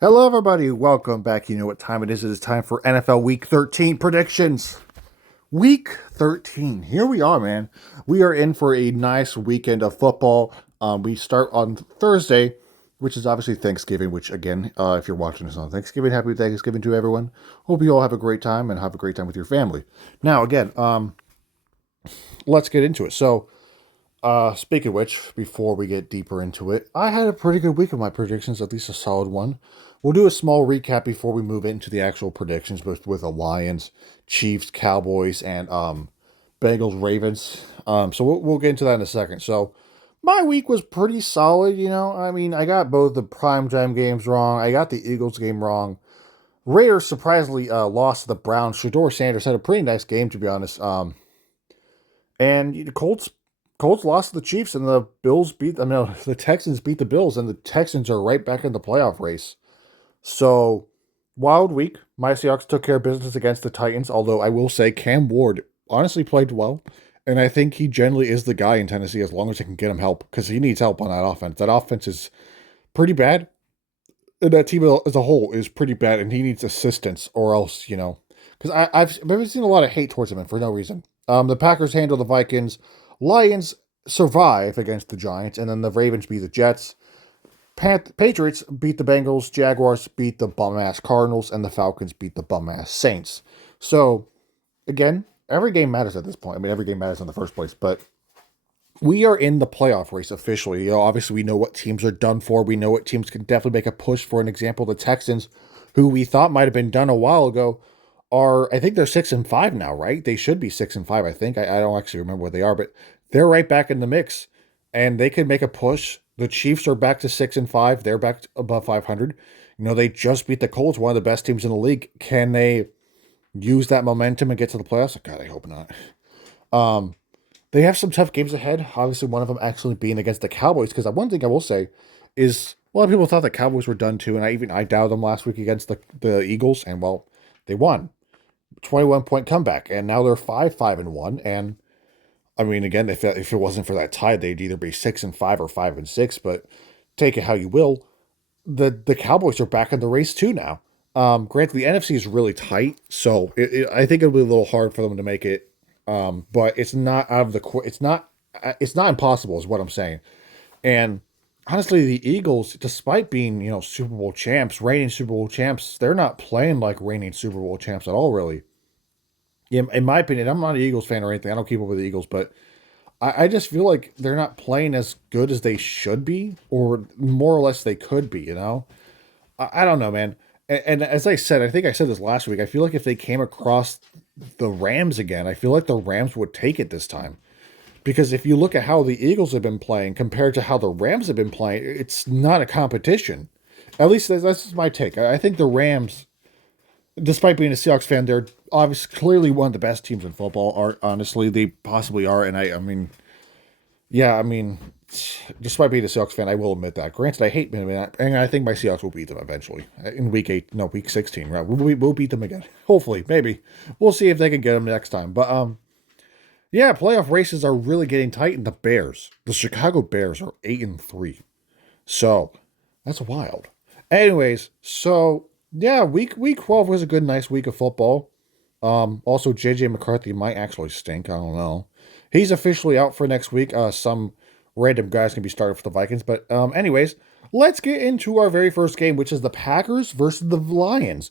Hello, everybody. Welcome back. You know what time it is. It is time for NFL Week 13 predictions. Week 13. Here we are, man. We are in for a nice weekend of football. We start on Thursday, which is obviously Thanksgiving, which, again, if you're watching this on Thanksgiving, happy Thanksgiving to everyone. Hope you all have a great time and have a great time with your family. Now, again, let's get into it. Speaking of which, before we get deeper into it, I had a pretty good week of my predictions, at least a solid one. We'll do a small recap before we move into the actual predictions with the Lions, Chiefs, Cowboys, and Bengals, Ravens. So we'll get into that in a second. So my week was pretty solid. I mean, I got both the primetime games wrong. I got the Eagles game wrong. Raiders surprisingly lost to the Browns. Shador Sanders had a pretty nice game, to be honest. And the Colts lost to the Chiefs, and the Bills beat. I mean, the Texans beat the Bills, and the Texans are right back in the playoff race. So, wild week. My Seahawks took care of business against the Titans. Although I will say, Cam Ward honestly played well, and I think he generally is the guy in Tennessee as long as they can get him help because he needs help on that offense. That offense is pretty bad, and that team as a whole is pretty bad, and he needs assistance, or else because I've seen a lot of hate towards him and for no reason. The Packers handle the Vikings. Lions survive against the Giants, and then the Ravens beat the Jets. Patriots beat the Bengals. Jaguars beat the bum ass Cardinals, and the Falcons beat the bum ass Saints. So again, every game matters at this point. I mean, every game matters in the first place, but we are in the playoff race officially. Obviously, we know what teams are done for. We know what teams can definitely make a push. For an example, the Texans, who we thought might have been done a while ago, are, I think they're 6-5 now, right? They should be 6-5. I think I don't actually remember what they are, but they're right back in the mix, and they can make a push. The Chiefs are back to 6-5. They're back above 500. They just beat the Colts, one of the best teams in the league. Can they use that momentum and get to the playoffs? God, I hope not. Um, they have some tough games ahead. Obviously, one of them actually being against the Cowboys. Because one thing I will say is a lot of people thought the Cowboys were done too, and I doubted them last week against the Eagles, and well, they won. 21-point comeback, and now they're 5-1. And I mean, again, if it wasn't for that tie, they'd either be 6-5 or 5-6. But take it how you will, the Cowboys are back in the race too now. Granted, the NFC is really tight, so I think it'll be a little hard for them to make it. But it's not out of the it's not impossible, is what I'm saying. And honestly, the Eagles, despite being Super Bowl champs, reigning Super Bowl champs, they're not playing like reigning Super Bowl champs at all, really. Yeah, in my opinion, I'm not an Eagles fan or anything. I don't keep up with the Eagles, but I just feel like they're not playing as good as they should be, or more or less they could be. I don't know, man. And as I said, I think I said this last week. I feel like if they came across the Rams again, I feel like the Rams would take it this time. Because if you look at how the Eagles have been playing compared to how the Rams have been playing, it's not a competition. At least that's just my take. I think the Rams, despite being a Seahawks fan, they're obviously clearly one of the best teams in football. Are honestly, they possibly are. And I mean, yeah, I mean, despite being a Seahawks fan, I will admit that. Granted, I hate them, and I think my Seahawks will beat them eventually in week 8. No, week 16. Right, we'll beat them again. Hopefully, maybe we'll see if they can get them next time. But yeah, playoff races are really getting tight, and the Chicago Bears, are 8-3. So that's wild. Anyways, so yeah, week 12 was a good, nice week of football. Also, JJ McCarthy might actually stink. I don't know. He's officially out for next week. Some random guys can be started for the Vikings. But anyways, let's get into our very first game, which is the Packers versus the Lions.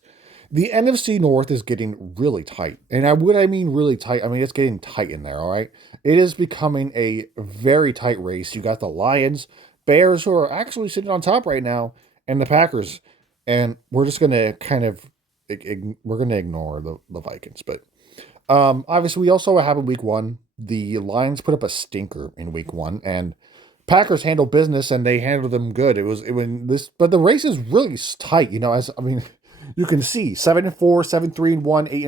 The NFC North is getting really tight. And what I mean really tight, I mean it's getting tight in there, all right? It is becoming a very tight race. You got the Lions, Bears, who are actually sitting on top right now, and the Packers. And we're just going to kind of we're going to ignore the Vikings. But obviously, we also have in week 1, the Lions put up a stinker in week 1, and Packers handled business, and they handled them good. But the race is really tight. As I mean, you can see 7-4, 7-3-1,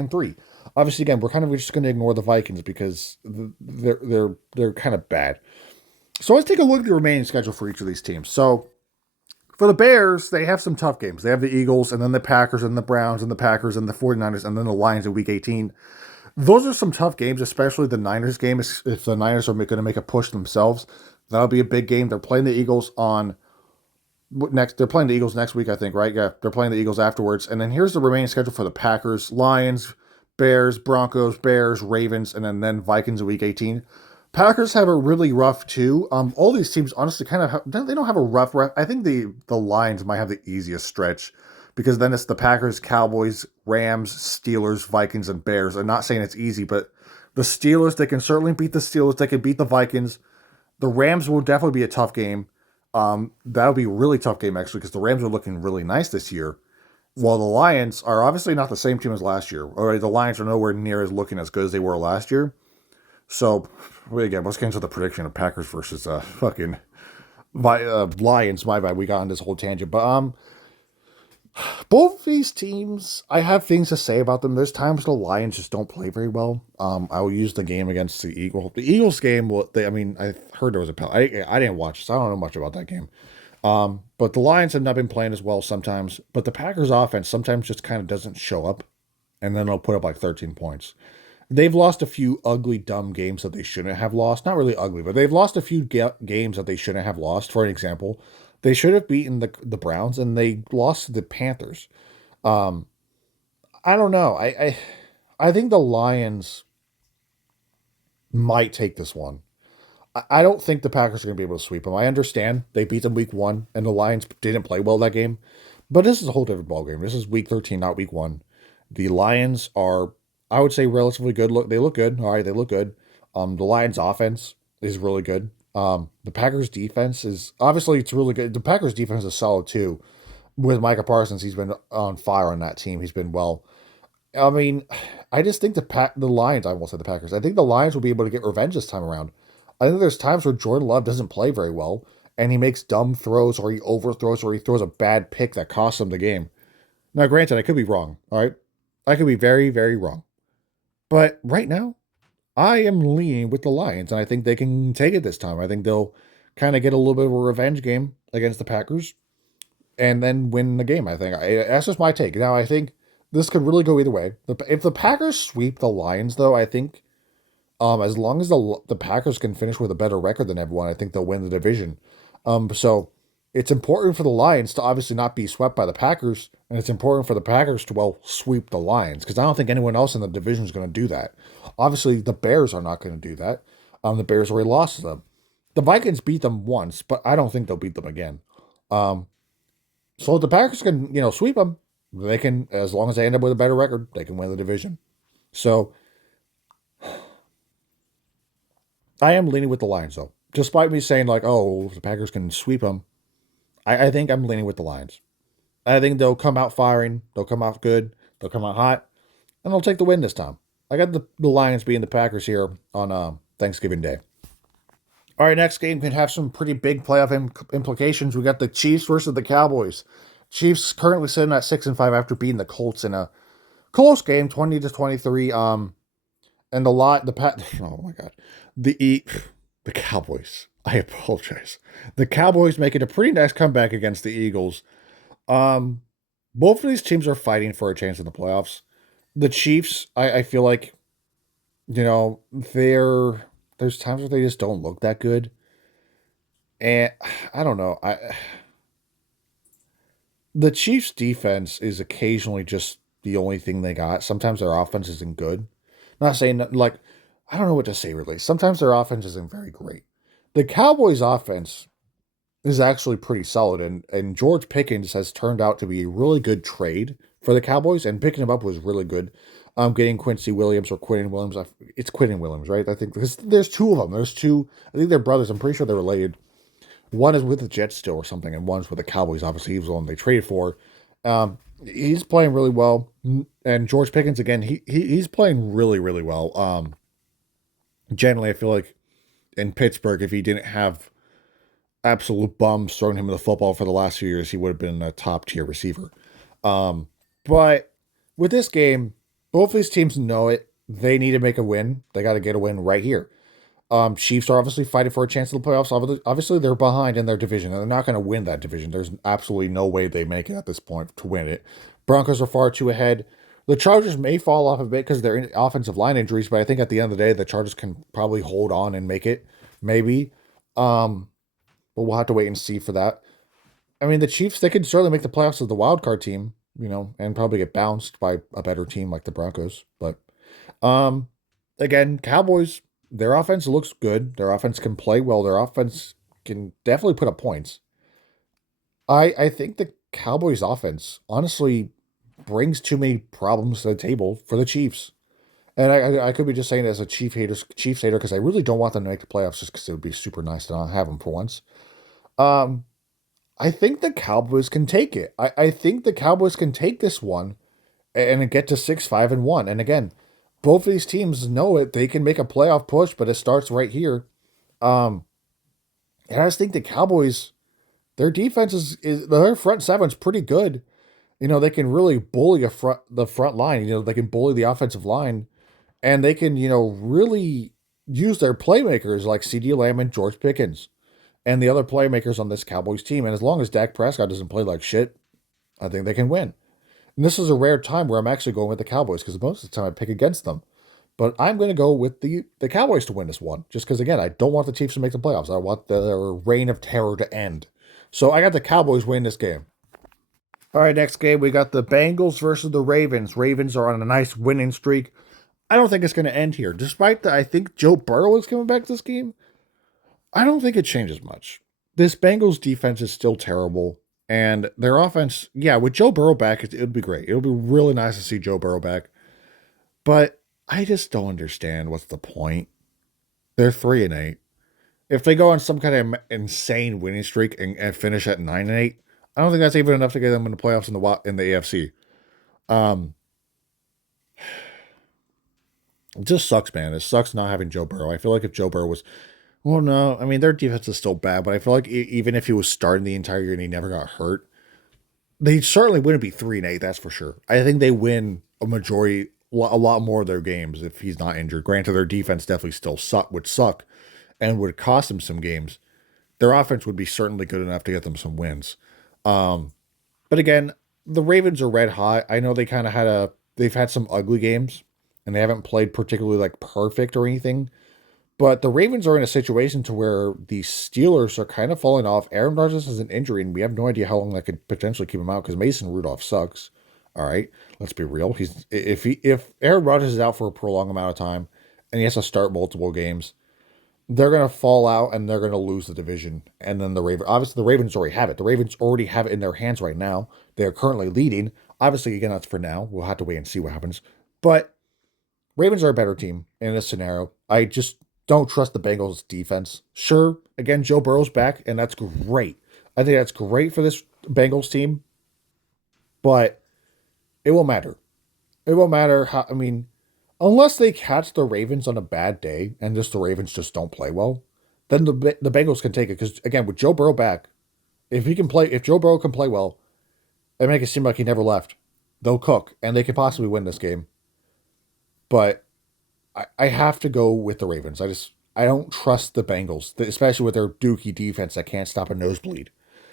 8-3. Obviously, again, we're kind of just going to ignore the Vikings because they're kind of bad. So let's take a look at the remaining schedule for each of these teams. So for the Bears, they have some tough games. They have the Eagles, and then the Packers, and the Browns, and the Packers, and the 49ers, and then the Lions in week 18. Those are some tough games, especially the Niners game. If the Niners are going to make a push themselves, that'll be a big game. They're playing the Eagles on next. They're playing the Eagles next week, I think, right? Yeah, they're playing the Eagles afterwards. And then here's the remaining schedule for the Packers: Lions, Bears, Broncos, Bears, Ravens, and then Vikings in week 18. Packers have a really rough too. All these teams honestly kind of they don't have a rough. I think the Lions might have the easiest stretch because then it's the Packers, Cowboys, Rams, Steelers, Vikings, and Bears. I'm not saying it's easy, but the Steelers, they can certainly beat the Steelers. They can beat the Vikings. The Rams will definitely be a tough game. That'll be a really tough game actually because the Rams are looking really nice this year. While the Lions are obviously not the same team as last year, or the Lions are nowhere near as looking as good as they were last year. So, again, let's get into the prediction of Packers versus fucking Lions. My bad, we got on this whole tangent, but both these teams, I have things to say about them. There's times the Lions just don't play very well. I will use the game against the Eagles. The Eagles game, I heard there was a penalty. I didn't watch, so I don't know much about that game. But the Lions have not been playing as well sometimes. But the Packers offense sometimes just kind of doesn't show up, and then they'll put up like 13 points. They've lost a few ugly, dumb games that they shouldn't have lost. Not really ugly, but they've lost a few games that they shouldn't have lost. For an example, they should have beaten the Browns, and they lost to the Panthers. Um, I don't know. I think the Lions might take this one. I don't think the Packers are going to be able to sweep them. I understand they beat them week 1, and the Lions didn't play well that game. But this is a whole different ballgame. This is week 13, not week 1. The Lions are, I would say, relatively good. They look good. All right, they look good. The Lions' offense is really good. The Packers' defense is obviously it's really good. The Packers' defense is solid too. With Micah Parsons, he's been on fire on that team. He's been well. I mean, I just think the Lions. I won't say the Packers. I think the Lions will be able to get revenge this time around. I think there's times where Jordan Love doesn't play very well, and he makes dumb throws, or he overthrows, or he throws a bad pick that costs him the game. Now, granted, I could be wrong. All right, I could be very, very wrong. But right now, I am leaning with the Lions, and I think they can take it this time. I think they'll kind of get a little bit of a revenge game against the Packers and then win the game. I think that's just my take. Now, I think this could really go either way. If the Packers sweep the Lions, though, I think as long as the Packers can finish with a better record than everyone, I think they'll win the division. So it's important for the Lions to obviously not be swept by the Packers, and it's important for the Packers to sweep the Lions because I don't think anyone else in the division is going to do that. Obviously, the Bears are not going to do that. The Bears already lost to them. The Vikings beat them once, but I don't think they'll beat them again. Um, so if the Packers can, sweep them, they can, as long as they end up with a better record, they can win the division. So I am leaning with the Lions, though. Despite me saying, like, oh, if the Packers can sweep them, I think I'm leaning with the Lions. I think they'll come out firing. They'll come out good. They'll come out hot. And they'll take the win this time. I got the Lions being the Packers here on Thanksgiving Day. All right, next game can have some pretty big playoff implications. We got the Chiefs versus the Cowboys. Chiefs currently sitting at 6-5 after beating the Colts in a close game, 20-23. And oh my god, the Cowboys. I apologize. The Cowboys making a pretty nice comeback against the Eagles. Um, Both of these teams are fighting for a chance in the playoffs. The Chiefs, I feel like, there's times where they just don't look that good. And I don't know. The Chiefs defense is occasionally just the only thing they got. Sometimes their offense isn't good. I'm not saying that, like, I don't know what to say really. Sometimes their offense isn't very great. The Cowboys offense is actually pretty solid, and George Pickens has turned out to be a really good trade for the Cowboys, and picking him up was really good. Getting Quincy Williams or Quentin Williams, it's Quentin Williams, right? I think there's two of them. There's two. I think they're brothers. I'm pretty sure they're related. One is with the Jets still or something, and one's with the Cowboys. Obviously, he was the one they traded for. He's playing really well, and George Pickens again. He's playing really really well. Generally, I feel like in Pittsburgh, if he didn't have absolute bums throwing him the football for the last few years, he would have been a top tier receiver. But with this game, both these teams know it. They need to make a win. They got to get a win right here. Chiefs are obviously fighting for a chance in the playoffs. Obviously, they're behind in their division, and they're not going to win that division. There's absolutely no way they make it at this point to win it. Broncos are far too ahead. The Chargers may fall off a bit because of their offensive line injuries, but I think at the end of the day, the Chargers can probably hold on and make it, maybe. But we'll have to wait and see for that. I mean, the Chiefs, they could certainly make the playoffs as the wild card team, and probably get bounced by a better team like the Broncos. But um, again, Cowboys, their offense looks good. Their offense can play well. Their offense can definitely put up points. I think the Cowboys offense honestly brings too many problems to the table for the Chiefs. And I could be just saying it as a Chiefs hater because I really don't want them to make the playoffs just because it would be super nice to not have them for once. Um, I think the Cowboys can take it. I think the Cowboys can take this one and get to 6-5-1. And again, both of these teams know it. They can make a playoff push, but it starts right here. Um, and I just think the Cowboys, their defense is their front seven's pretty good. They can really bully the front line. They can bully the offensive line, and they can, really use their playmakers like CeeDee Lamb and George Pickens and the other playmakers on this Cowboys team. And as long as Dak Prescott doesn't play like shit, I think they can win. And this is a rare time where I'm actually going with the Cowboys because most of the time I pick against them. But I'm going to go with the Cowboys to win this one, just because, again, I don't want the Chiefs to make the playoffs. I want their reign of terror to end. So I got the Cowboys win this game. All right, next game, we got the Bengals versus the Ravens. Ravens are on a nice winning streak. I don't think it's going to end here. Despite that, I think Joe Burrow is coming back this game. I don't think it changes much. This Bengals defense is still terrible. And their offense, yeah, with Joe Burrow back, it would be great. It would be really nice to see Joe Burrow back. But I just don't understand what's the point. They're 3-8. If they go on some kind of insane winning streak and finish at 9-8, I don't think that's even enough to get them in the playoffs in the AFC. Um, it just sucks, man. It sucks not having Joe Burrow. I feel like if Joe Burrow was, well, no, I mean their defense is still bad, but I feel like even if he was starting the entire year and he never got hurt, they certainly wouldn't be 3-8. That's for sure. I think they win a lot more of their games if he's not injured. Granted, their defense definitely still would suck, and would cost them some games. Their offense would be certainly good enough to get them some wins. Um, but again, the Ravens are red hot. I know they've had some ugly games, and they haven't played particularly like perfect or anything. But the Ravens are in a situation to where the Steelers are kind of falling off. Aaron Rodgers has an injury, and we have no idea how long that could potentially keep him out because Mason Rudolph sucks. All right, let's be real. If Aaron Rodgers is out for a prolonged amount of time, and he has to start multiple games, they're gonna fall out and they're gonna lose the division. And then the Ravens already have it. The Ravens already have it in their hands right now. They are currently leading. Obviously, again, that's for now. We'll have to wait and see what happens. But Ravens are a better team in this scenario. I just don't trust the Bengals defense. Sure, again, Joe Burrow's back, and that's great. I think that's great for this Bengals team, but it won't matter. It won't matter how, I mean, unless they catch the Ravens on a bad day and just the Ravens just don't play well, then the Bengals can take it. Because again, with Joe Burrow back, if Joe Burrow can play well and make it seem like he never left, they'll cook and they could possibly win this game. But I have to go with the Ravens. I don't trust the Bengals, especially with their dookie defense that can't stop a nosebleed.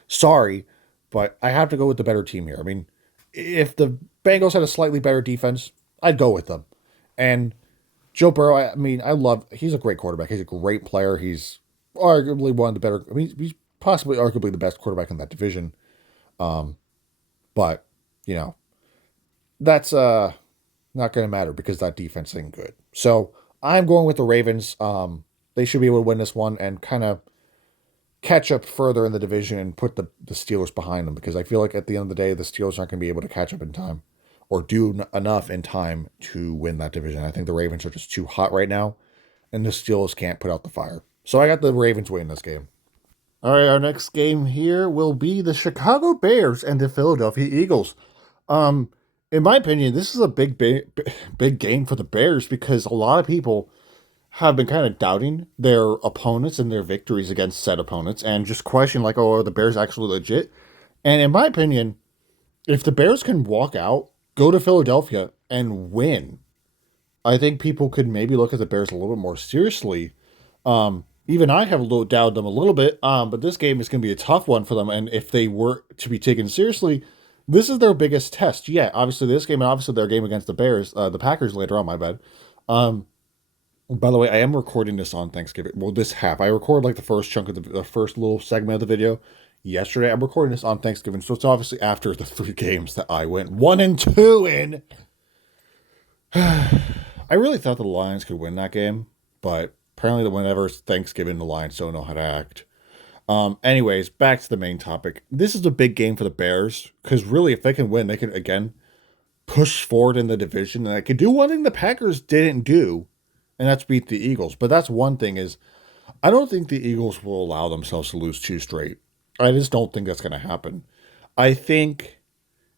Sorry, but I have to go with the better team here. I mean, if the Bengals had a slightly better defense, I'd go with them. And Joe Burrow, he's a great quarterback. He's a great player. He's arguably one of the better, he's possibly arguably the best quarterback in that division. But, you know, that's not going to matter because that defense ain't good. So I'm going with the Ravens. They should be able to win this one and kind of catch up further in the division and put the Steelers behind them because I feel like at the end of the day, the Steelers aren't going to be able to catch up in time or do enough in time to win that division. I think the Ravens are just too hot right now, and the Steelers can't put out the fire. So I got the Ravens winning this game. All right, our next game here will be the Chicago Bears and the Philadelphia Eagles. In my opinion, this is a big game for the Bears because a lot of people have been kind of doubting their opponents and their victories against said opponents and just questioning like, oh, are the Bears actually legit? And in my opinion, if the Bears can walk out, go to Philadelphia and win, I think people could maybe look at the Bears a little bit more seriously. Even I have doubted them a little bit, but this game is going to be a tough one for them. And if they were to be taken seriously, this is their biggest test. Yeah, obviously this game and obviously their game against the Packers later on, my bad. By the way, I am recording this on Thanksgiving. Well, this half. I record like the first chunk of the first little segment of the video yesterday. I'm recording this on Thanksgiving, so it's obviously after the 3 games that I went 1-2 in. I really thought the Lions could win that game, but apparently, whenever it's Thanksgiving, the Lions don't know how to act. Anyways, back to the main topic. This is a big game for the Bears because really, if they can win, they can again push forward in the division, and they could do one thing the Packers didn't do, and that's beat the Eagles. But that's one thing is I don't think the Eagles will allow themselves to lose 2 straight. I just don't think that's going to happen. I think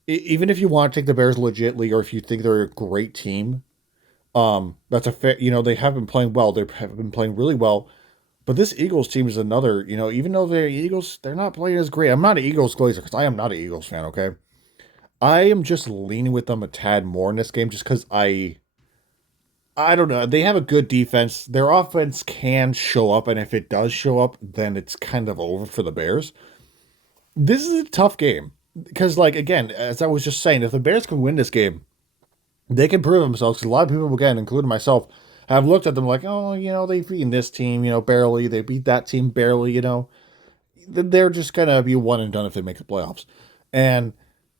even if you want to take the Bears legitly, or if you think they're a great team, that's a fair. They have been playing well. They have been playing really well. But this Eagles team is another. Even though they're Eagles, they're not playing as great. I'm not an Eagles glazer because I am not an Eagles fan. Okay, I am just leaning with them a tad more in this game, just because I don't know. They have a good defense. Their offense can show up, and if it does show up, then it's kind of over for the Bears. This is a tough game because, like, again, as I was just saying, if the Bears can win this game, they can prove themselves. Because a lot of people, again, including myself, have looked at them like, oh, they've beaten this team, barely. They beat that team barely. They're just gonna be one and done if they make the playoffs. And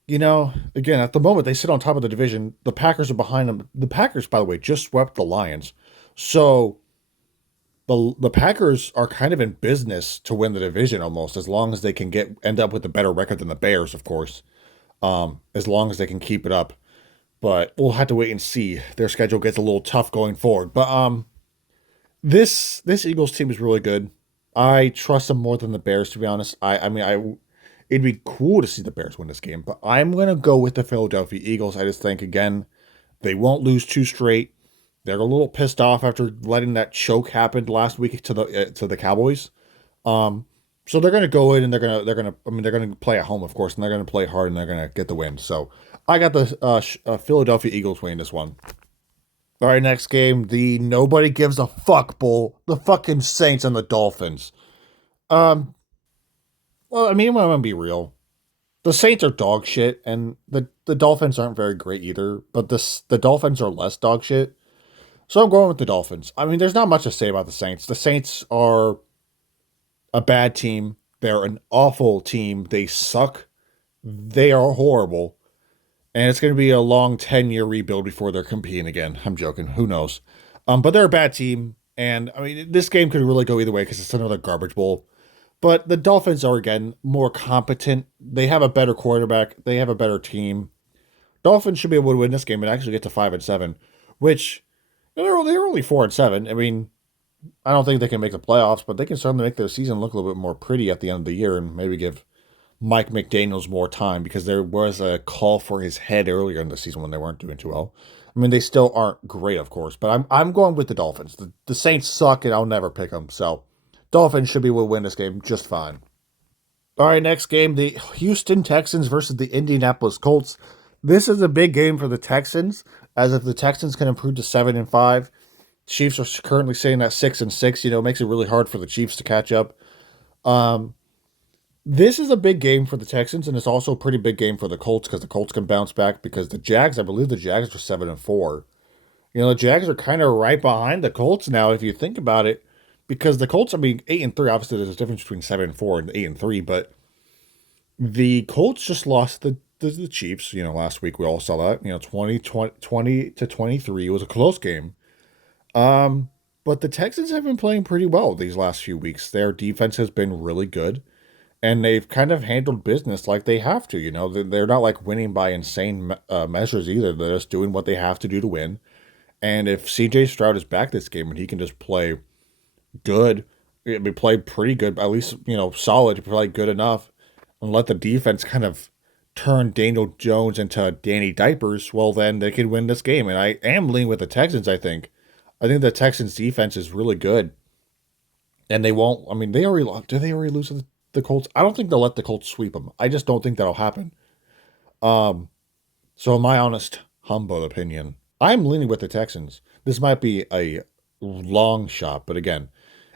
again, at the moment they sit on top of the division. The Packers are behind them. The Packers, by the way, just swept the Lions. So the Packers are kind of in business to win the division almost, as long as they can end up with a better record than the Bears, of course. As long as they can keep it up. But we'll have to wait and see. Their schedule gets a little tough going forward. But this Eagles team is really good. I trust them more than the Bears, to be honest. It'd be cool to see the Bears win this game, but I'm gonna go with the Philadelphia Eagles. I just think again, they won't lose 2 straight. They're a little pissed off after letting that choke happen last week to the Cowboys. So they're gonna go in and they're gonna play at home, of course, and they're gonna play hard and they're gonna get the win. So I got the Philadelphia Eagles winning this one. All right, next game, the nobody gives a fuck bowl, the fucking Saints and the Dolphins. Um, well, I'm gonna be real. The Saints are dog shit, and the Dolphins aren't very great either. But the Dolphins are less dog shit, so I'm going with the Dolphins. There's not much to say about the Saints. The Saints are a bad team. They're an awful team. They suck. They are horrible. And it's going to be a long 10-year rebuild before they're competing again. I'm joking. Who knows? But they're a bad team. And, this game could really go either way because it's another garbage bowl. But the Dolphins are, again, more competent. They have a better quarterback. They have a better team. Dolphins should be able to win this game and actually get to 5-7, which they're only 4-7. I don't think they can make the playoffs, but they can certainly make their season look a little bit more pretty at the end of the year and maybe give Mike McDaniels more time, because there was a call for his head earlier in the season when they weren't doing too well. They still aren't great, of course, but I'm going with the Dolphins. The Saints suck, and I'll never pick them. So Dolphins should be able to win this game just fine. All right, next game, the Houston Texans versus the Indianapolis Colts. This is a big game for the Texans, as if the Texans can improve to 7-5. Chiefs are currently sitting at 6-6. It makes it really hard for the Chiefs to catch up. This is a big game for the Texans, and it's also a pretty big game for the Colts because the Colts can bounce back, because the Jags, I believe the Jags are 7-4. The Jags are kind of right behind the Colts now, if you think about it, because the Colts are being 8-3. Obviously, there's a difference between 7-4 and 8-3, but the Colts just lost the Chiefs. Last week we all saw that. 20-23. It was a close game. But the Texans have been playing pretty well these last few weeks. Their defense has been really good, and they've kind of handled business like they have to. They're not like winning by insane measures either. They're just doing what they have to do to win. And if C.J. Stroud is back this game and he can just play good, play pretty good, at least solid, play good enough, and let the defense kind of turn Daniel Jones into Danny Diapers, well, then they can win this game. And I am leaning with the Texans. I think the Texans defense is really good, and they won't. They already did. They already lose to the Colts. I don't think they'll let the Colts sweep them. I just don't think that'll happen. So in my honest, humble opinion, I'm leaning with the Texans. This might be a long shot, but again,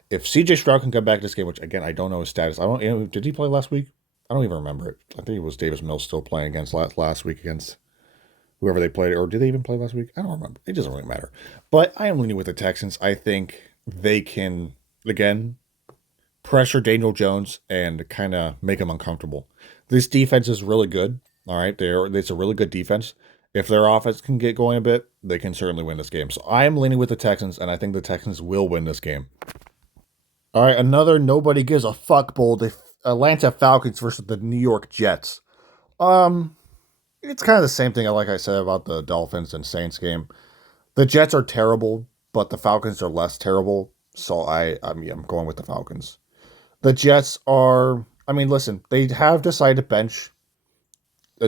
if C.J. Stroud can come back this game, which again I don't know his status. I don't. Did he play last week? I don't even remember it. I think it was Davis Mills still playing against last week against whoever they played, or did they even play last week? I don't remember. It doesn't really matter. But I am leaning with the Texans. I think they can again pressure Daniel Jones and kind of make him uncomfortable. This defense is really good. All right, it's a really good defense. If their offense can get going a bit, they can certainly win this game. So I am leaning with the Texans, and I think the Texans will win this game. All right, another nobody gives a fuck bowl. The Atlanta Falcons versus the New York Jets. Um, it's kind of the same thing, like I said about the Dolphins and Saints game. The Jets are terrible, but the Falcons are less terrible. So I'm going with the Falcons. The Jets are. I mean, listen, they have decided to bench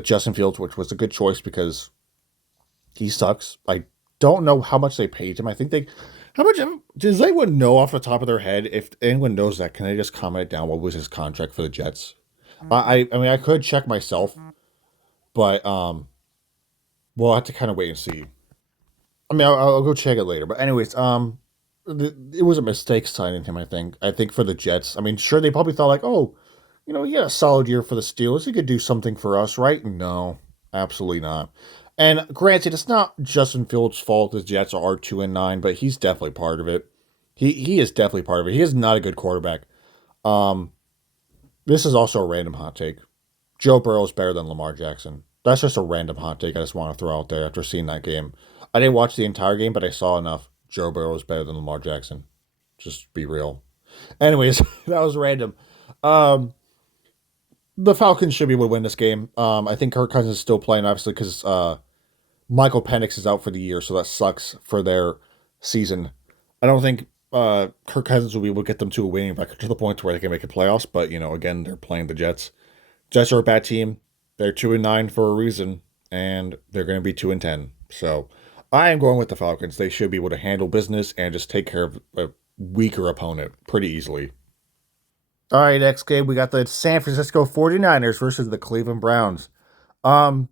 Justin Fields, which was a good choice because he sucks. I don't know how much they paid him. I think they. How much does anyone know off the top of their head? If anyone knows that, can they just comment down what was his contract for the Jets? I mean, I could check myself, but we'll have to kind of wait and see. I mean, I'll go check it later. But anyways, it was a mistake signing him. I think for the Jets. I mean, sure, they probably thought like, oh, he had a solid year for the Steelers. He could do something for us, right? No, absolutely not. And granted, it's not Justin Fields' fault the Jets are 2-9, but he's definitely part of it. He is definitely part of it. He is not a good quarterback. Um, this is also a random hot take. Joe Burrow is better than Lamar Jackson. That's just a random hot take I just want to throw out there after seeing that game. I didn't watch the entire game, but I saw enough. Joe Burrow is better than Lamar Jackson. Just be real. Anyways, that was random. Um, the Falcons should be able to win this game. I think Kirk Cousins is still playing, obviously, because Michael Penix is out for the year, so that sucks for their season. I don't think Kirk Cousins will be able to get them to a winning record to the point where they can make the playoffs. But again, they're playing the Jets. Jets are a bad team. They're 2-9 for a reason, and they're going to be 2-10. So I am going with the Falcons. They should be able to handle business and just take care of a weaker opponent pretty easily. All right, next game we got the San Francisco 49ers versus the Cleveland Browns. Um,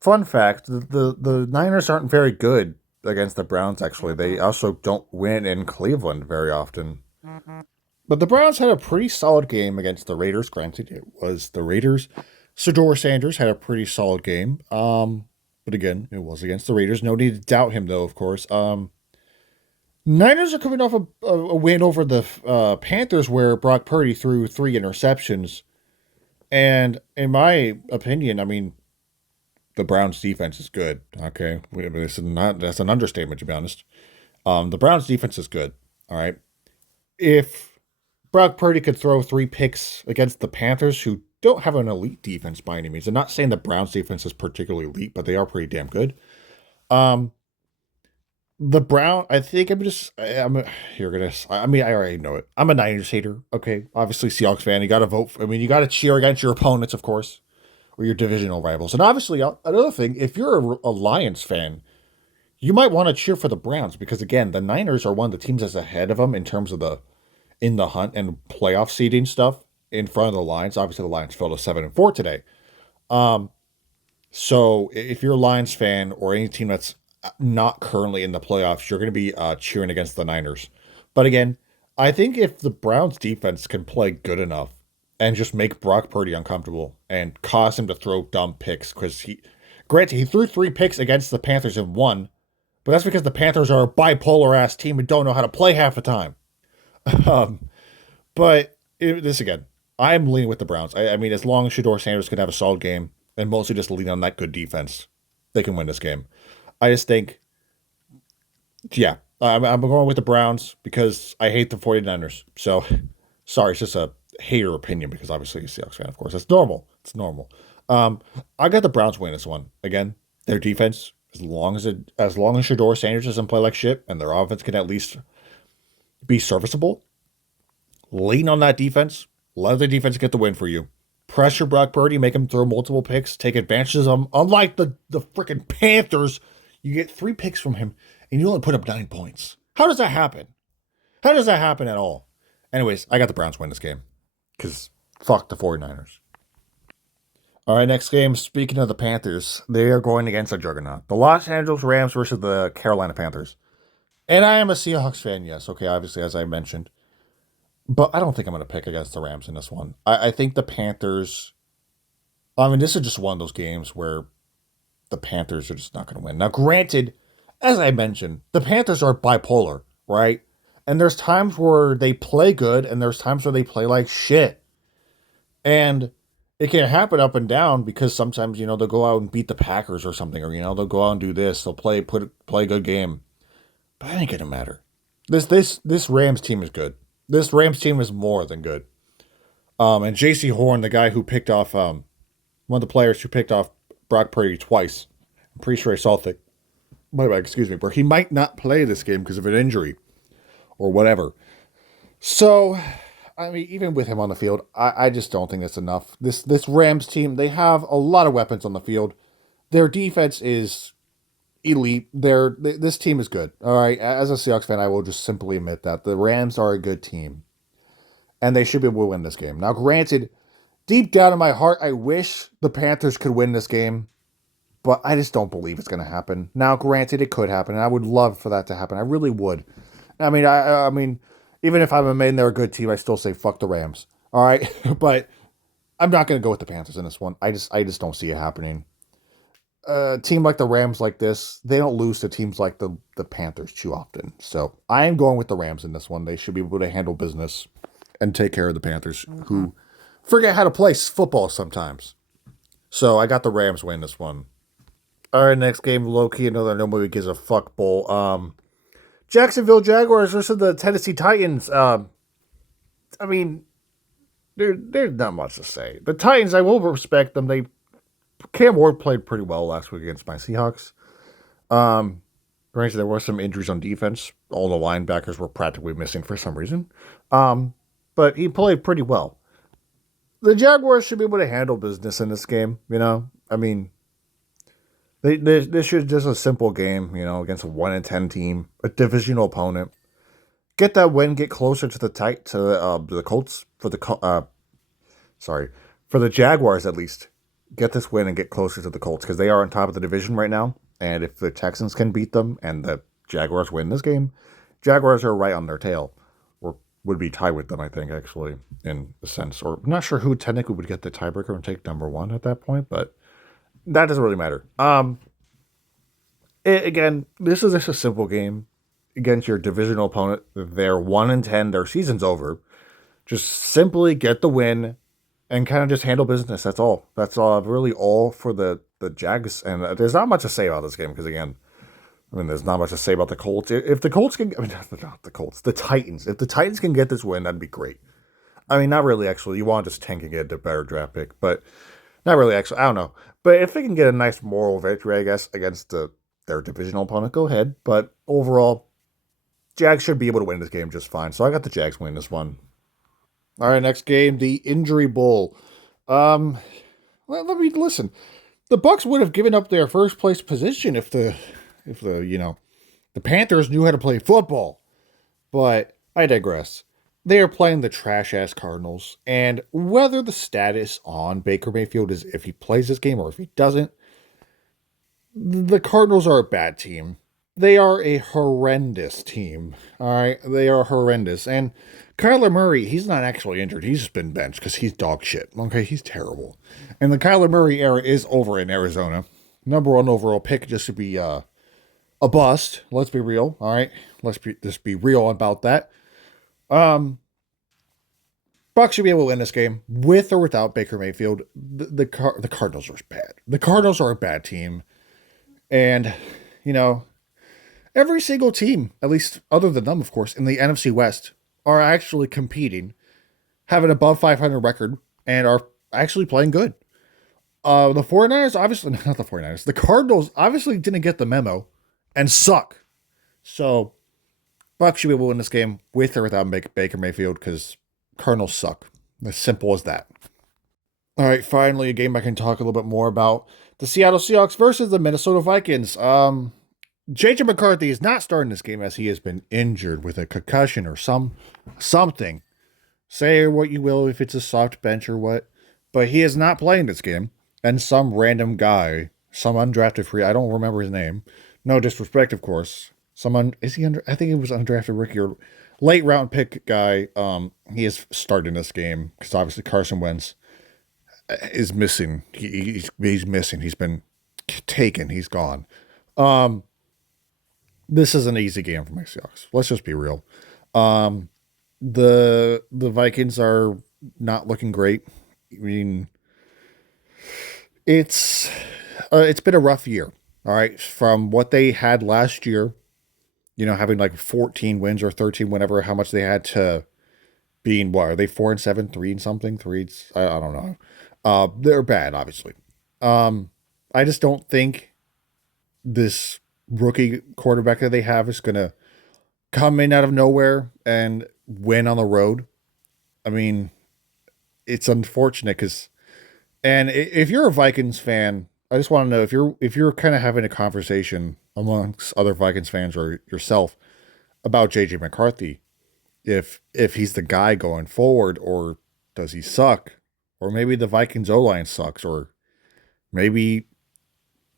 Fun fact: the Niners aren't very good against the Browns. Actually, they also don't win in Cleveland very often. But the Browns had a pretty solid game against the Raiders. Granted, it was the Raiders. Shedeur Sanders had a pretty solid game. But again, it was against the Raiders. No need to doubt him, though. Of course. Niners are coming off a win over the Panthers, where Brock Purdy threw 3 interceptions. And in my opinion, I mean, the Browns defense is good. Okay, that's an understatement to be honest. The Browns defense is good. All right. If Brock Purdy could throw 3 picks against the Panthers, who don't have an elite defense by any means, I'm not saying the Browns defense is particularly elite, but they are pretty damn good. Um, I think you're gonna. I mean, I already know it. I'm a Niners hater. Okay, obviously Seahawks fan. You got to vote. You got to cheer against your opponents, of course, or your divisional rivals. And obviously, another thing, if you're a Lions fan, you might want to cheer for the Browns because again, the Niners are one of the teams that's ahead of them in terms of the in the hunt and playoff seeding stuff in front of the Lions. Obviously, the Lions fell to 7-4 today. Um, so if you're a Lions fan or any team that's not currently in the playoffs, you're going to be cheering against the Niners. But again, I think if the Browns defense can play good enough and just make Brock Purdy uncomfortable and cause him to throw dumb picks, because granted, he threw 3 picks against the Panthers and won, but that's because the Panthers are a bipolar ass team and don't know how to play half the time. Um, but this again, I'm leaning with the Browns. I mean, as long as Shedeur Sanders can have a solid game and mostly just lean on that good defense, they can win this game. I just think, yeah, I'm going with the Browns because I hate the 49ers. So, sorry, it's just a hater opinion because obviously you're a Seahawks fan, of course. That's normal. It's normal. I got the Browns winning this one. Again, their defense, as long as Shedeur Sanders doesn't play like shit and their offense can at least be serviceable, lean on that defense. Let the defense get the win for you. Pressure Brock Purdy, make him throw multiple picks, take advantages of him. Unlike the freaking Panthers, you get 3 picks from him and you only put up 9 points. How does that happen? How does that happen at all? Anyways, I got the Browns win this game because fuck the 49ers. All right, next game. Speaking of the Panthers, they are going against a juggernaut. The Los Angeles Rams versus the Carolina Panthers. And I am a Seahawks fan, yes. Okay, obviously, as I mentioned. But I don't think I'm going to pick against the Rams in this one. I think the Panthers. I mean, this is just one of those games where the Panthers are just not going to win. Now, granted, as I mentioned, the Panthers are bipolar, right? And there's times where they play good and there's times where they play like shit. And it can happen up and down because sometimes, they'll go out and beat the Packers or something, or, they'll go out and do this. They'll play a good game. But that ain't gonna matter. This Rams team is good. This Rams team is more than good. And J.C. Horn, the guy who picked off one of the players who picked off Brock Purdy twice. I'm pretty sure I saw it. Excuse me, where he might not play this game because of an injury or whatever. So, I mean, even with him on the field, I just don't think that's enough. This Rams team, they have a lot of weapons on the field. Their defense is elite. This team is good. All right, as a Seahawks fan, I will just simply admit that the Rams are a good team, and they should be able to win this game. Now, granted, deep down in my heart, I wish the Panthers could win this game, but I just don't believe it's going to happen. Now, granted, it could happen, and I would love for that to happen. I really would. I mean, even if I'm a man, they're a good team. I still say fuck the Rams. All right, but I'm not going to go with the Panthers in this one. I just don't see it happening. A team like the Rams like this, they don't lose to teams like the Panthers too often. So I am going with the Rams in this one. They should be able to handle business and take care of the Panthers, who forget how to play football sometimes. So I got the Rams win this one. All right, next game, low-key, another nobody gives a fuck bowl. Jacksonville Jaguars versus the Tennessee Titans. I mean, there's not much to say. The Titans, I will respect them. Cam Ward played pretty well last week against my Seahawks. Granted, there were some injuries on defense. All the linebackers were practically missing for some reason. But he played pretty well. The Jaguars should be able to handle business in this game, I mean, this should just a simple game, against a 1-10 team, a divisional opponent. Get that win, get closer to the Colts for the Jaguars at least. Get this win and get closer to the Colts because they are on top of the division right now. And if the Texans can beat them and the Jaguars win this game, Jaguars are right on their tail, or would be tied with them, I think, actually, in a sense. Or I'm not sure who technically would get the tiebreaker and take number one at that point, but that doesn't really matter. Again, this is just a simple game against your divisional opponent. They're 1-10. Their season's over. Just simply get the win and kind of just handle business. That's all. That's really all for the Jags. And there's not much to say about this game because, again, there's not much to say about the Colts. If the Colts can, not the Colts, the Titans. If the Titans can get this win, that'd be great. Not really, actually. You want to just tank and get a better draft pick, but not really, actually. I don't know. But if they can get a nice moral victory, I guess, against their divisional opponent, go ahead. But overall, Jags should be able to win this game just fine. So I got the Jags winning this one. All right, next game, the Injury Bowl. Let me listen. The Bucs would have given up their first place position if the Panthers knew how to play football. But I digress. They are playing the trash ass Cardinals, and whether the status on Baker Mayfield is if he plays this game or if he doesn't, the Cardinals are a bad team. They are a horrendous team. All right, they are horrendous. And Kyler Murray, he's not actually injured. He's just been benched because he's dog shit. Okay, he's terrible. And the Kyler Murray era is over in Arizona. Number one overall pick just to be a bust. Let's be real. All right, just be real about that. Bucs should be able to win this game with or without Baker Mayfield. The Cardinals are bad. The Cardinals are a bad team, and every single team, at least other than them, of course, in the NFC West, are actually competing, have an above 500 record, and are actually playing good. The 49ers, obviously, not the 49ers, the Cardinals obviously didn't get the memo and suck. So, Bucs should be able to win this game with or without Baker Mayfield because Cardinals suck. As simple as that. All right, finally, a game I can talk a little bit more about. The Seattle Seahawks versus the Minnesota Vikings. J.J. McCarthy is not starting this game as he has been injured with a concussion or something. Say what you will if it's a soft bench or what, but he is not playing this game. And some random guy, some undrafted free, I don't remember his name. No disrespect, of course. Is he under? I think it was undrafted rookie or late round pick guy. He is starting this game because obviously Carson Wentz is missing. He's missing. He's been taken. He's gone. This is an easy game for my Seahawks. Let's just be real. Um, the Vikings are not looking great. I mean, it's it's been a rough year. All right, from what they had last year, having like 14 wins or 13, whatever, how much they had to being what are they 4-7, 3 and something, three? I don't know. They're bad, obviously. I just don't think this rookie quarterback that they have is gonna come in out of nowhere and win on the road. I mean, it's unfortunate because, and if you're a Vikings fan, I just want to know if you're kind of having a conversation amongst other Vikings fans or yourself about JJ McCarthy, if he's the guy going forward, or does he suck, or maybe the Vikings O line sucks, or maybe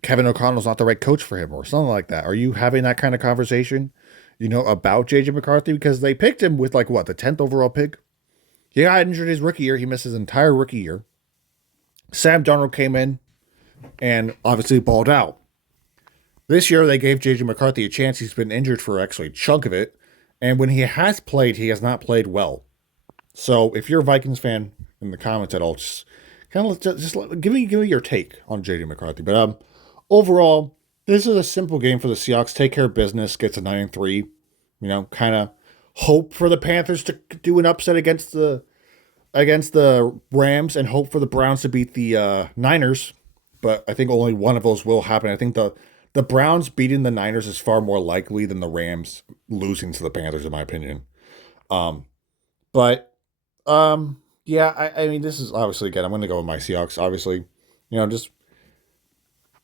Kevin O'Connell's not the right coach for him, or something like that. Are you having that kind of conversation, about JJ McCarthy because they picked him with like what the 10th overall pick? He got injured his rookie year. He missed his entire rookie year. Sam Darnold came in and obviously balled out. This year they gave JJ McCarthy a chance. He's been injured for actually a chunk of it, and when he has played, he has not played well. So if you're a Vikings fan in the comments at all, just kind of give me your take on JJ McCarthy. But overall, this is a simple game for the Seahawks. Take care of business, gets a 9-3. Kind of hope for the Panthers to do an upset against the Rams, and hope for the Browns to beat the Niners. But I think only one of those will happen. I think the Browns beating the Niners is far more likely than the Rams losing to the Panthers, in my opinion. Um, but yeah, I mean, this is obviously, again, I'm going to go with my Seahawks. Obviously, just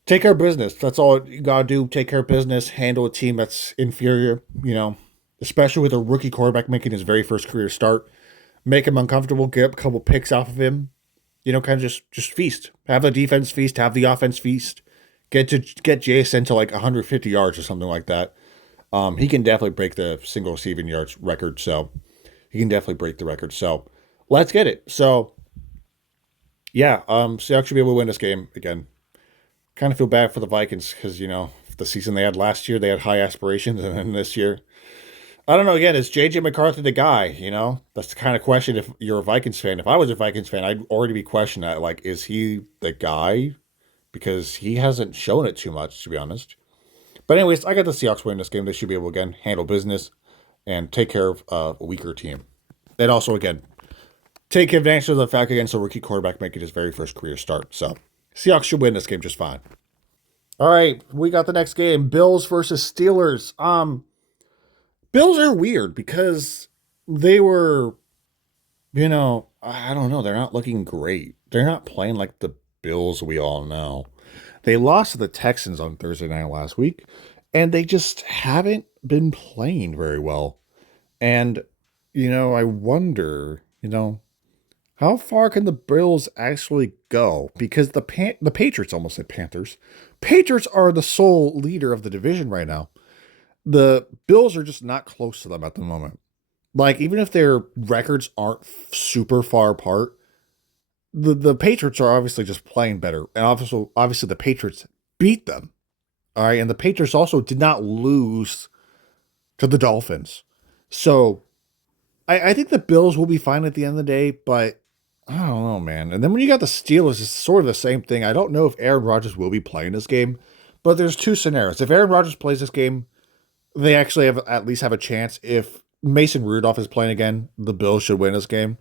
take care of business. That's all you gotta do. Take care of business. Handle a team that's inferior. Especially with a rookie quarterback making his very first career start. Make him uncomfortable. Get a couple picks off of him. Kind of just feast. Have the defense feast. Have the offense feast. Get Jason to like 150 yards or something like that. He can definitely break the single receiving yards record. So he can definitely break the record. So let's get it. So yeah, Seahawks should be able to win this game again. Kind of feel bad for the Vikings because the season they had last year, they had high aspirations, and then this year, I don't know. Again, is JJ McCarthy the guy? That's the kind of question. If you're a Vikings fan, if I was a Vikings fan, I'd already be questioning that. Like, is he the guy? Because he hasn't shown it too much, to be honest. But anyways, I got the Seahawks winning this game. They should be able to, again, handle business and take care of a weaker team. And also, again, take advantage of the fact against a rookie quarterback making his very first career start. So Seahawks should win this game just fine. All right, we got the next game: Bills versus Steelers. Bills are weird because they were, I don't know, they're not looking great. They're not playing like the Bills we all know. They lost to the Texans on Thursday night last week, and they just haven't been playing very well. And, I wonder, how far can the Bills actually go? Because the Patriots, almost said Panthers. Patriots are the sole leader of the division right now. The Bills are just not close to them at the moment. Like, even if their records aren't super far apart, the Patriots are obviously just playing better. And obviously the Patriots beat them. All right. And the Patriots also did not lose to the Dolphins. So I think the Bills will be fine at the end of the day, but I don't know, man. And then when you got the Steelers, it's sort of the same thing. I don't know if Aaron Rodgers will be playing this game, but there's two scenarios. If Aaron Rodgers plays this game, they actually at least have a chance. If Mason Rudolph is playing again, the Bills should win this game.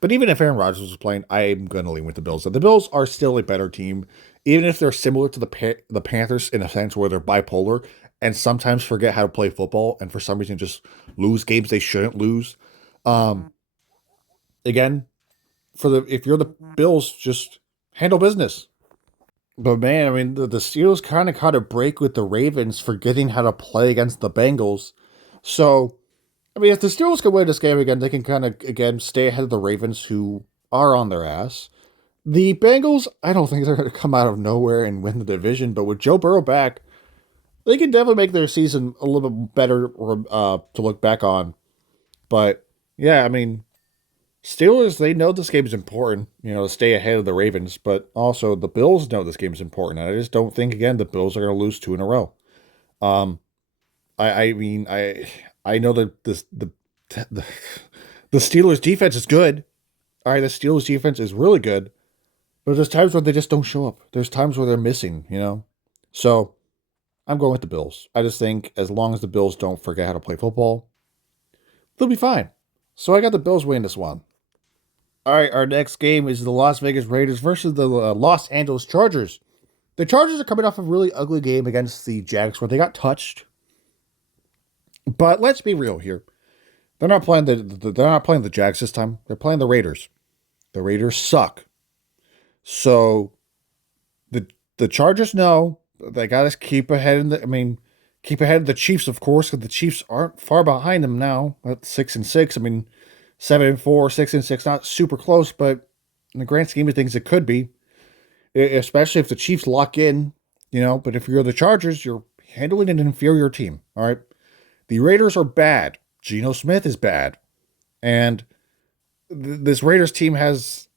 But even if Aaron Rodgers was playing, I'm going to lean with the Bills. The Bills are still a better team, even if they're similar to the Panthers in a sense where they're bipolar and sometimes forget how to play football and for some reason just lose games they shouldn't lose. Um, Again, if you're the Bills, just handle business. But man, I mean, the Steelers kind of caught a break with the Ravens forgetting how to play against the Bengals. So, I mean, if the Steelers can win this game again, they can kind of, again, stay ahead of the Ravens, who are on their ass. The Bengals, I don't think they're going to come out of nowhere and win the division, but with Joe Burrow back, they can definitely make their season a little bit better to look back on. But, yeah, I mean, Steelers, they know this game is important, to stay ahead of the Ravens, but also the Bills know this game is important. And I just don't think, again, the Bills are going to lose two in a row. Um, I mean, I know that the, the Steelers defense is good. All right, the Steelers defense is really good, but there's times where they just don't show up. There's times where they're missing, you know? So I'm going with the Bills. I just think as long as the Bills don't forget how to play football, they'll be fine. So I got the Bills winning this one. All right, our next game is the Las Vegas Raiders versus the Los Angeles Chargers. The Chargers are coming off a really ugly game against the Jags where they got touched. But let's be real here. They're not playing the Jags this time. They're playing the Raiders. The Raiders suck. So the Chargers know they got to keep ahead in the. I mean, keep ahead of the Chiefs, of course, because the Chiefs aren't far behind them now at 6-6. I mean, 7-4, 6-6, not super close, but in the grand scheme of things, it could be. Especially if the Chiefs lock in, you know. But if you're the Chargers, you're handling an inferior team. All right. The Raiders are bad. Geno Smith is bad, and this Raiders team has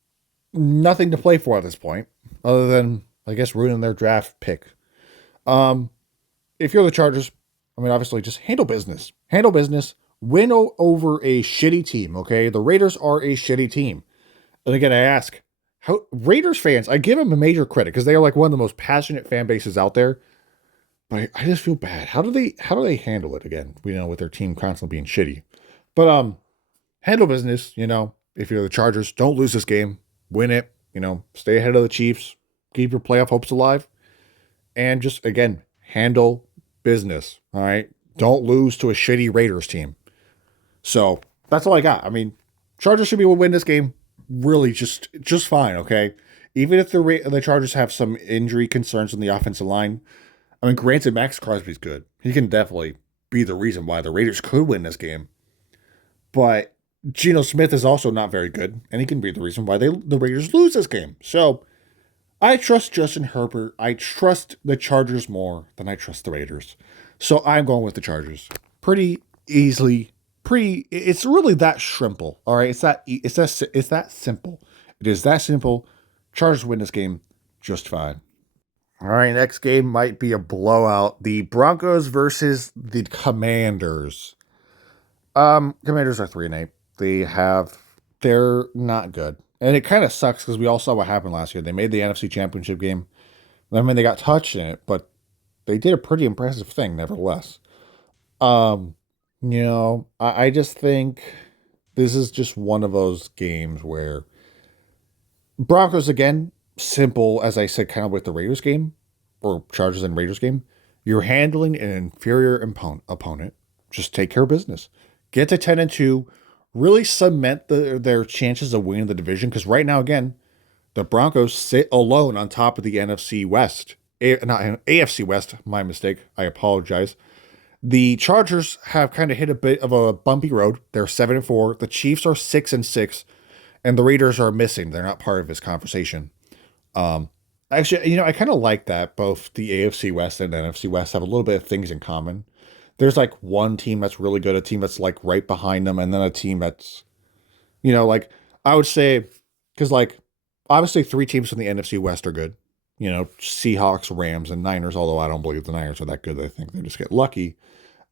nothing to play for at this point, other than I guess ruining their draft pick. Um, if you're the Chargers, I mean, obviously just handle business. Handle business. Win over a shitty team. Okay, the Raiders are a shitty team. And again, I ask, how Raiders fans? I give them a major credit because they are like one of the most passionate fan bases out there. But I just feel bad. How do they handle it again? You know, with their team constantly being shitty. But handle business. You know, if you're the Chargers, don't lose this game. Win it. You know, stay ahead of the Chiefs. Keep your playoff hopes alive. And just again, handle business. All right. Don't lose to a shitty Raiders team. So that's all I got. I mean, Chargers should be able to win this game. Really, just fine. Okay. Even if the Chargers have some injury concerns on the offensive line. I mean, granted, Max Crosby's good. He can definitely be the reason why the Raiders could win this game. But Geno Smith is also not very good, and he can be the reason why the Raiders lose this game. So I trust Justin Herbert. I trust the Chargers more than I trust the Raiders. So I'm going with the Chargers. Pretty easily. It's really that simple. All right. It's that simple. It is that simple. Chargers win this game just fine. All right, next game might be a blowout. The Broncos versus the Commanders. Commanders are 3-8. They're not good. And it kind of sucks because we all saw what happened last year. They made the NFC Championship game. I mean, they got touched in it, but they did a pretty impressive thing, nevertheless. Um, I just think this is just one of those games where Broncos again, simple as I said, kind of with the Raiders game or Chargers and Raiders game. You're handling an inferior opponent. Just take care of business. Get to 10-2. Really cement their chances of winning the division. Because right now, again, the Broncos sit alone on top of the NFC West. Not AFC West. My mistake. I apologize. The Chargers have kind of hit a bit of a bumpy road. They're 7-4. The Chiefs are 6-6. And the Raiders are missing. They're not part of this conversation. Actually, I kind of like that both the AFC West and NFC West have a little bit of things in common. There's like one team that's really good, a team that's like right behind them, and then a team that's, like I would say, because like obviously three teams from the NFC West are good. Seahawks, Rams, and Niners, although I don't believe the Niners are that good. I think they just get lucky.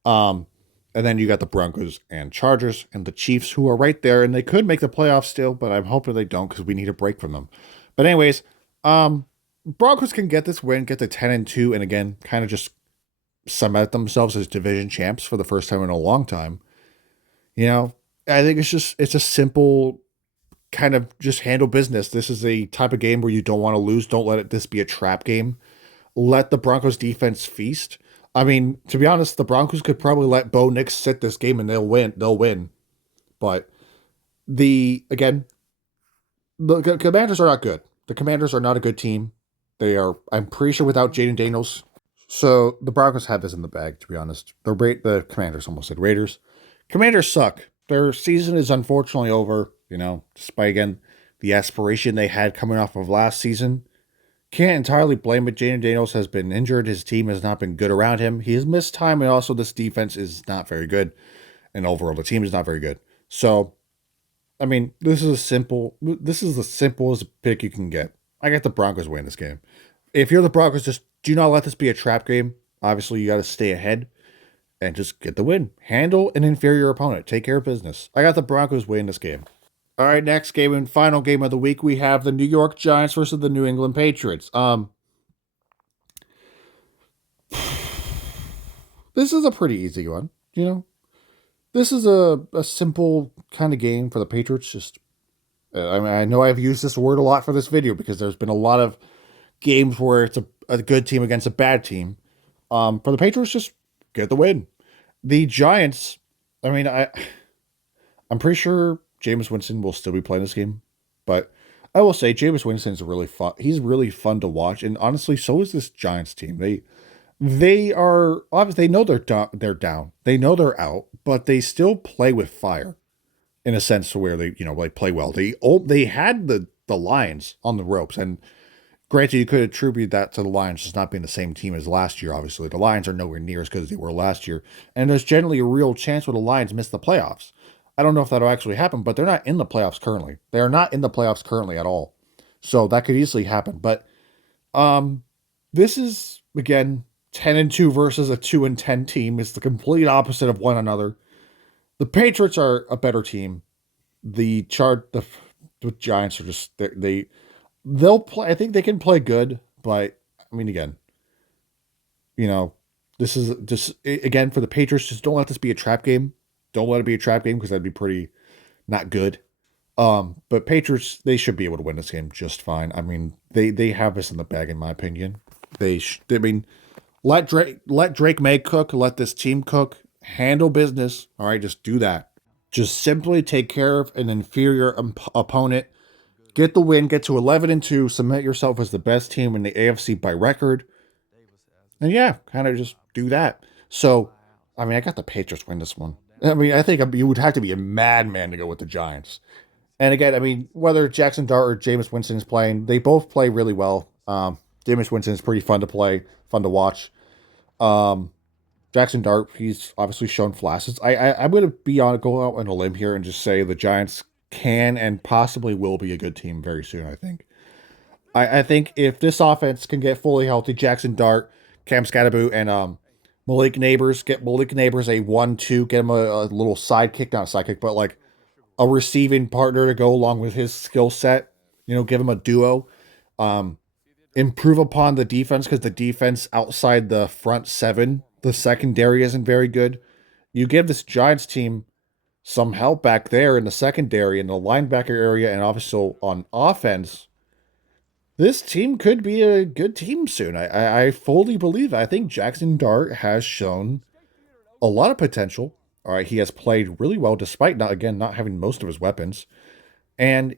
Um, and then you got the Broncos and Chargers and the Chiefs who are right there, and they could make the playoffs still, but I'm hoping they don't because we need a break from them. But anyways, Broncos can get this win, get to 10-2, and again, kind of just cement themselves as division champs for the first time in a long time. I think it's a simple kind of just handle business. This is a type of game where you don't want to lose. Don't let this be a trap game. Let the Broncos defense feast. I mean, to be honest, the Broncos could probably let Bo Nix sit this game and they'll win. They'll win. But the Commanders are not good. The Commanders are not a good team. They are, I'm pretty sure, without Jaden Daniels. So the Broncos have this in the bag, to be honest. The Commanders almost said Raiders. Commanders suck. Their season is unfortunately over, despite, again, the aspiration they had coming off of last season. Can't entirely blame it. Jaden Daniels has been injured. His team has not been good around him. He has missed time, and also this defense is not very good. And overall, the team is not very good. So, I mean, this is the simplest pick you can get. I got the Broncos win this game. If you're the Broncos, just do not let this be a trap game. Obviously, you got to stay ahead. and just get the win. Handle an inferior opponent. Take care of business. I got the Broncos winning this game. All right, next game and final game of the week, we have the New York Giants versus the New England Patriots. This is a pretty easy one, you know. This is a simple kind of game for the Patriots. Just, I mean, I know I've used this word a lot for this video because there's been a lot of games where it's a good team against a bad team. For the Patriots, just get the win. The Giants, I mean, I'm pretty sure Jameis Winston will still be playing this game, but I will say Jameis Winston's really fun. He's really fun to watch, and honestly, so is this Giants team. They are obviously they know they're down. They're down. They know they're out, but they still play with fire in a sense where they like play well. They had the Lions on the ropes, and granted, you could attribute that to the Lions just not being the same team as last year. Obviously, the Lions are nowhere near as good as they were last year, and there's generally a real chance where the Lions miss the playoffs. I don't know if that'll actually happen, but they're not in the playoffs currently. They are not in the playoffs currently at all, so that could easily happen. But this is again 10-2 versus a 2-10 team. It's the complete opposite of one another. The Patriots are a better team. The Giants are just they'll play. I think they can play good, but I mean, again, this is just again for the Patriots. Just don't let this be a trap game. Don't let it be a trap game because that'd be pretty not good. But Patriots, they should be able to win this game just fine. I mean, they have this in the bag, in my opinion. I mean, let Drake May cook. Let this team cook. Handle business. All right, just do that. Just simply take care of an inferior opponent. Get the win. Get to 11-2. Cement yourself as the best team in the AFC by record. And yeah, kind of just do that. So, I mean, I got the Patriots win this one. I mean, I think you would have to be a madman to go with the Giants. And again, I mean, whether Jackson Dart or Jameis Winston is playing, they both play really well. Jameis Winston is pretty fun to play, fun to watch. Jackson Dart, he's obviously shown flashes. I'm going to go out on a limb here and just say the Giants can and possibly will be a good team very soon, I think. I think if this offense can get fully healthy, Jackson Dart, Cam Scatterboot, and Malik Neighbors, get Malik Neighbors a 1-2, get him a little sidekick, not a sidekick, but like a receiving partner to go along with his skill set, give him a duo. Improve upon the defense because the defense outside the front seven, the secondary isn't very good. You give this Giants team some help back there in the secondary, in the linebacker area, and obviously on offense. This team could be a good team soon. I fully believe it. I think Jackson Dart has shown a lot of potential. All right, he has played really well despite not having most of his weapons. And,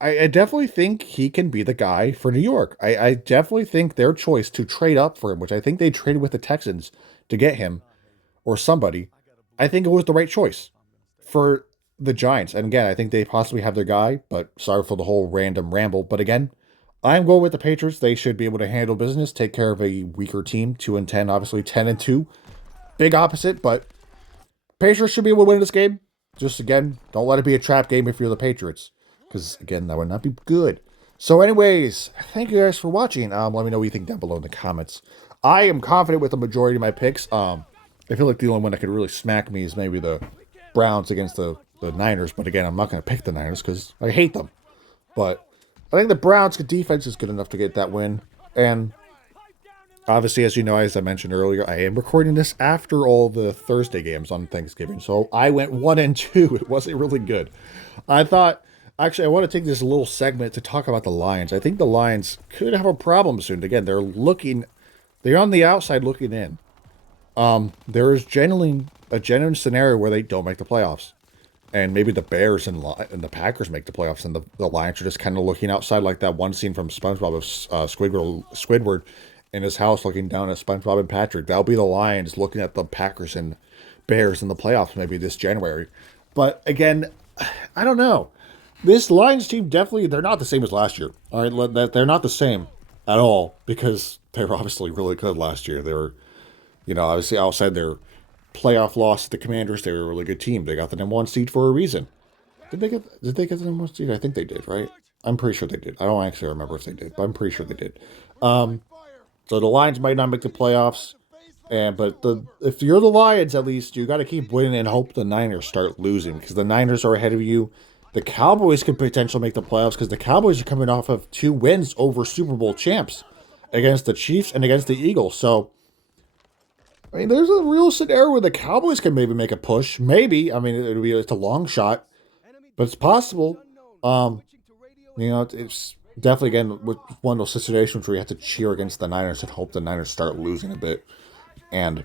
I definitely think he can be the guy for New York. I definitely think their choice to trade up for him, which I think they traded with the Texans to get him or somebody, I think it was the right choice for the Giants. And again, I think they possibly have their guy, but sorry for the whole random ramble. But again, I'm going with the Patriots. They should be able to handle business, take care of a weaker team, 2-10, obviously 10-2. Big opposite, but Patriots should be able to win this game. Just again, don't let it be a trap game if you're the Patriots. Because, again, that would not be good. So, anyways, thank you guys for watching. Let me know what you think down below in the comments. I am confident with the majority of my picks. I feel like the only one that could really smack me is maybe the Browns against the Niners. But, again, I'm not going to pick the Niners because I hate them. But I think the Browns' defense is good enough to get that win. And, obviously, as you know, as I mentioned earlier, I am recording this after all the Thursday games on Thanksgiving. So, I went 1-2. It wasn't really good. Actually, I want to take this little segment to talk about the Lions. I think the Lions could have a problem soon. Again, they're on the outside looking in. There is genuine scenario where they don't make the playoffs. And maybe the Bears and the Packers make the playoffs, and the Lions are just kind of looking outside like that one scene from SpongeBob of Squidward in his house looking down at SpongeBob and Patrick. That'll be the Lions looking at the Packers and Bears in the playoffs maybe this January. But again, I don't know. This Lions team definitely, they're not the same as last year. All right, they're not the same at all because they were obviously really good last year. They were, obviously outside their playoff loss to the Commanders, they were a really good team. They got the number one seed for a reason. Did they get the number one seed? I think they did, right? I'm pretty sure they did. I don't actually remember if they did, but I'm pretty sure they did. So the Lions might not make the playoffs. But if you're the Lions, at least you got to keep winning and hope the Niners start losing, because the Niners are ahead of you. The Cowboys could potentially make the playoffs because the Cowboys are coming off of 2 wins over Super Bowl champs against the Chiefs and against the Eagles. So I mean, there's a real scenario where the Cowboys can maybe make a push. Maybe. I mean, it's a long shot, but it's possible. Um, it's definitely again with one of those situations where you have to cheer against the Niners and hope the Niners start losing a bit, and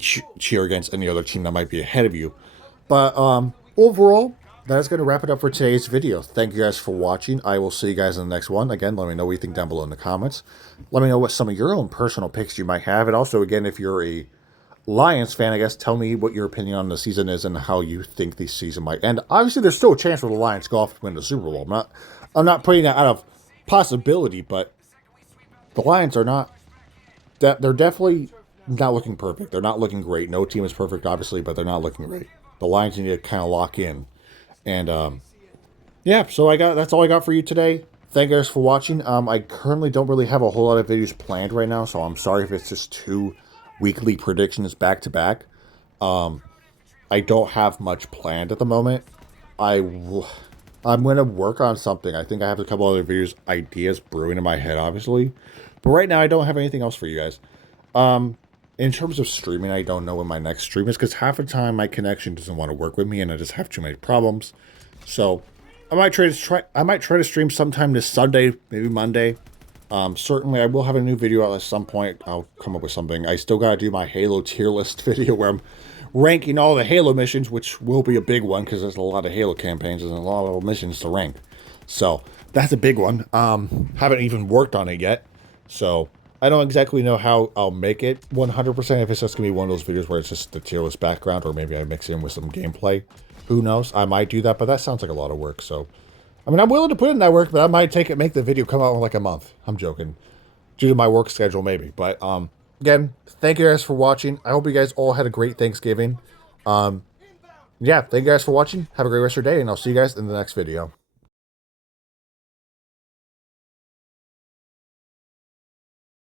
cheer against any other team that might be ahead of you. But overall, that's going to wrap it up for today's video. Thank you guys for watching. I will see you guys in the next one. Again, let me know what you think down below in the comments. Let me know what some of your own personal picks you might have. And also, again, if you're a Lions fan, I guess, tell me what your opinion on the season is and how you think the season might end. Obviously, there's still a chance for the Lions to go off to win the Super Bowl. I'm not putting that out of possibility, but the Lions are not that they're definitely not looking perfect. They're not looking great. No team is perfect, obviously, but they're not looking great. The Lions need to kind of lock in. And yeah, so that's all I got for you today. Thank you guys for watching. I currently don't really have a whole lot of videos planned right now, so I'm sorry if it's just 2 weekly predictions back to back. I don't have much planned at the moment. I'm going to work on something. I think I have a couple other ideas brewing in my head, obviously. But right now, I don't have anything else for you guys. In terms of streaming, I don't know when my next stream is because half the time my connection doesn't want to work with me and I just have too many problems. So I might try to stream sometime this Sunday, maybe Monday. Certainly I will have a new video out at some point. I'll come up with something. I still got to do my Halo tier list video where I'm ranking all the Halo missions, which will be a big one because there's a lot of Halo campaigns and a lot of missions to rank. So that's a big one. Haven't even worked on it yet. So I don't exactly know how I'll make it 100%, if it's just going to be one of those videos where it's just the tier list background, or maybe I mix it in with some gameplay. Who knows? I might do that, but that sounds like a lot of work, so... I mean, I'm willing to put in that work, but I might make the video come out in like a month. I'm joking. Due to my work schedule, maybe. But, again, thank you guys for watching. I hope you guys all had a great Thanksgiving. Yeah, thank you guys for watching. Have a great rest of your day, and I'll see you guys in the next video.